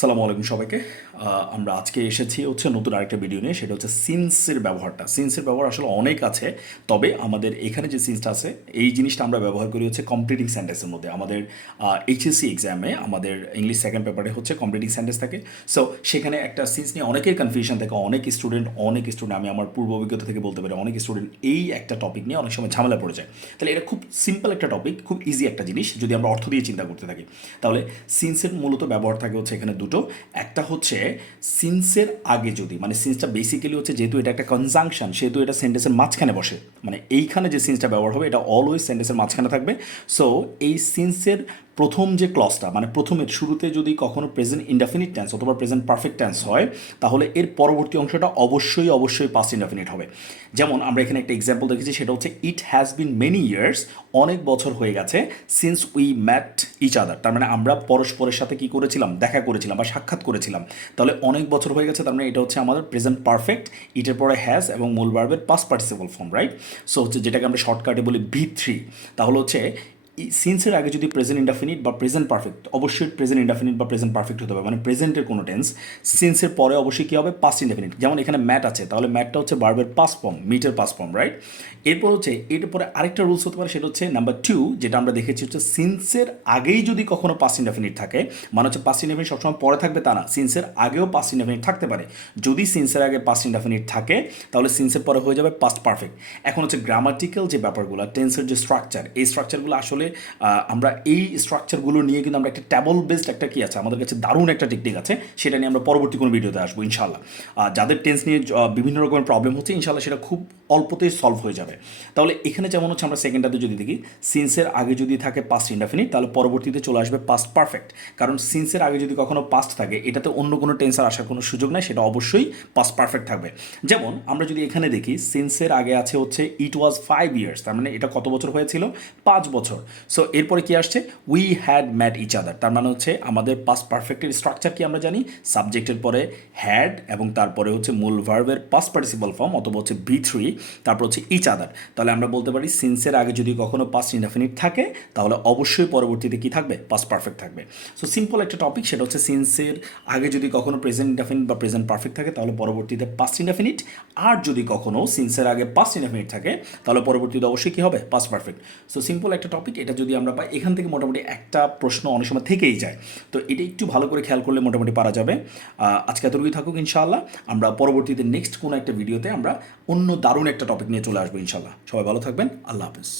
সালামু আলাইকুম সবাইকে। আমরা আজকে এসেছি হচ্ছে নতুন আরেকটা ভিডিও নিয়ে, সেটা হচ্ছে সিন্সের ব্যবহারটা। সিন্সের ব্যবহার আসলে অনেক আছে, তবে আমাদের এখানে যে সিন্সটা আছে এই জিনিসটা আমরা ব্যবহার করি হচ্ছে কমপ্লিটিং সেন্টেন্সের মধ্যে। আমাদের এইচএসসি এক্সামে আমাদের ইংলিশ সেকেন্ড পেপারে হচ্ছে কমপ্লিটিং সেন্টেন্স থাকে। সো সেখানে একটা সিন্স নিয়ে অনেকের কনফিউশন থাকে, অনেক স্টুডেন্ট আমি আমার পূর্ব অভিজ্ঞতা থেকে বলতে পারি, অনেক স্টুডেন্ট এই একটা টপিক নিয়ে অনেক সময় ঝামেলা পড়ে যায়। তাহলে এটা খুব সিম্পল একটা টপিক, খুব ইজি একটা জিনিস যদি আমরা অর্থ দিয়ে চিন্তা করতে থাকি। তাহলে সিন্সের মূলত ব্যবহার থাকে হচ্ছে এখানে দুটো। একটা হচ্ছে সিন্সের আগে যদি, মানে সিন্সটা বেসিক্যালি হচ্ছে যেহেতু এটা একটা কনজাংশন, সেহেতু এটা সেন্টেন্সের মাঝখানে বসে, মানে এইখানে যে সিন্সটা ব্যবহার হবে এটা অলওয়েজ সেন্টেন্সের মাঝখানে থাকবে। সো এই সিন্সের প্রথম যে ক্লজটা, মানে প্রথমের শুরুতে যদি কখনো প্রেজেন্ট ইনডেফিনিট টেন্স অথবা প্রেজেন্ট পারফেক্ট টেন্স হয়, তাহলে এর পরবর্তী অংশটা অবশ্যই পাস্ট ইনডেফিনিট হবে। যেমন আমরা এখানে একটা এক্সাম্পল দেখেছি, সেটা হচ্ছে it has been many years, অনেক বছর হয়ে গেছে, since we met each other. তার মানে আমরা পরস্পরের সাথে কি করেছিলাম, দেখা করেছিলাম বা সাক্ষাৎ করেছিলাম। তাহলে অনেক বছর হয়ে গেছে, তার মানে এটা হচ্ছে আমাদের প্রেজেন্ট পারফেক্ট, ইটের পরে হ্যাজ এবং মূল ভার্বের past participle form, right? So হচ্ছে যেটাকে আমরা শর্টকাটে বলি V3। তাহলে হচ্ছে সিন্সের আগে যদি প্রেজেন্ট ইনডেফিনিট বা প্রেজেন্ট পারফেক্ট, অবশ্যই প্রেজেন্ট ইনডেফিনিট বা প্রেজেন্ট পারফেক্ট হতে হবে, মানে প্রেজেন্টের কোনো টেন্স। সিন্সের পরে অবশ্যই কী হবে, পাস্ট ইনডেফিনিট। যেমন এখানে ম্যাট আছে, তাহলে ম্যাটটা হচ্ছে ভার্বের পাস্ট ফর্ম, মিটের পাস্ট ফর্ম, রাইট? এরপর হচ্ছে এরপরে আরেকটা রুলস হতে পারে, সেটা হচ্ছে নাম্বার 2, যেটা আমরা দেখেছি হচ্ছে সিন্সের আগেই যদি কখনো পাস্ট ইনডেফিনিট থাকে, মানে হচ্ছে পাস্ট ইনডেফিনিট সবসময় পরে থাকবে তা না, সিন্সের আগেও পাস্ট ইনডেফিনিট থাকতে পারে। যদি সিন্সের আগে পাস্ট ইনডেফিনিট থাকে, তাহলে সিন্সের পরে হয়ে যাবে পাস্ট পারফেক্ট। এখন হচ্ছে গ্রামাটিক্যাল যে ব্যাপারগুলো, টেন্সের যে স্ট্রাকচার, এই স্ট্রাকচারগুলো আসলে আমরা এই স্ট্রাকচারগুলো নিয়ে কিন্তু আমরা একটা ট্যাবল বেসড একটা কি আছে আমাদের কাছে, দারুণ একটা টেকনিক আছে, সেটা নিয়ে আমরা পরবর্তী কোনো ভিডিওতে আসবো ইনশাল্লাহ। যাদের টেন্স নিয়ে বিভিন্ন রকমের প্রবলেম হচ্ছে, ইনশাল্লাহ সেটা খুব অল্পতেই সলভ হয়ে যাবে। তাহলে এখানে যেমন হচ্ছে আমরা সেকেন্ডটাতে যদি দেখি, সিন্সের আগে যদি থাকে পাস্ট ইনডেফিনিট, তাহলে পরবর্তীতে চলে আসবে পাস্ট পারফেক্ট। কারণ সিন্সের আগে যদি কখনো পাস্ট থাকে, এটাতে অন্য কোনো টেন্সার আসার কোনো সুযোগ নাই, সেটা অবশ্যই পাস্ট পারফেক্ট থাকবে। যেমন আমরা যদি এখানে দেখি, সিন্সের আগে আছে হচ্ছে ইট ওয়াজ 5 ইয়ার্স, তার মানে এটা কত বছর হয়েছিল, 5 বছর। সো এরপরে কি আসছে, we had met each other, তার মানে হচ্ছে আমাদের পাস্ট পারফেক্টের স্ট্রাকচার কি আমরা জানি, সাবজেক্টের পরে হ্যাড এবং তারপরে হচ্ছে মূল ভার্বের পাস্ট পার্টিসিপাল ফর্ম অথবা হচ্ছে V3, তারপর হচ্ছে ইচ আদার। তাহলে আমরা বলতে পারি সিন্সের আগে যদি কখনো পাস্ট ইনডেফিনিট থাকে, তাহলে অবশ্যই পরবর্তীতে কি থাকবে, পাস্ট পারফেক্ট থাকবে। সো সিম্পল একটা টপিক, সেটা হচ্ছে সিন্সের আগে যদি কখনো প্রেজেন্ট ইনডেফিনিট বা প্রেজেন্ট পারফেক্ট থাকে, তাহলে পরবর্তীতে পাস্ট ইনডেফিনিট। আর যদি কখনো সিন্সের আগে পাস্ট ইনডেফিনিট থাকে, তাহলে পরবর্তীতে অবশ্যই কি হবে, পাস্ট পারফেক্ট। সো সিম্পল একটা টপিক, এটা যদি আমরা পাই, এখান থেকে মোটামুটি একটা প্রশ্ন অনেক সময় থেকেই যায়। তো এটা একটু ভালো করে খেয়াল করলে মোটামুটি পারা যাবে। আজকে এতটুকুই থাকুক ইনশাআল্লাহ। আমরা পরবর্তীতে নেক্সট কোনো একটা ভিডিওতে আমরা অন্য দারুণ একটা টপিক নিয়ে চলে আসবো ইনশাআল্লাহ। সবাই ভালো থাকবেন, আল্লাহ হাফেজ।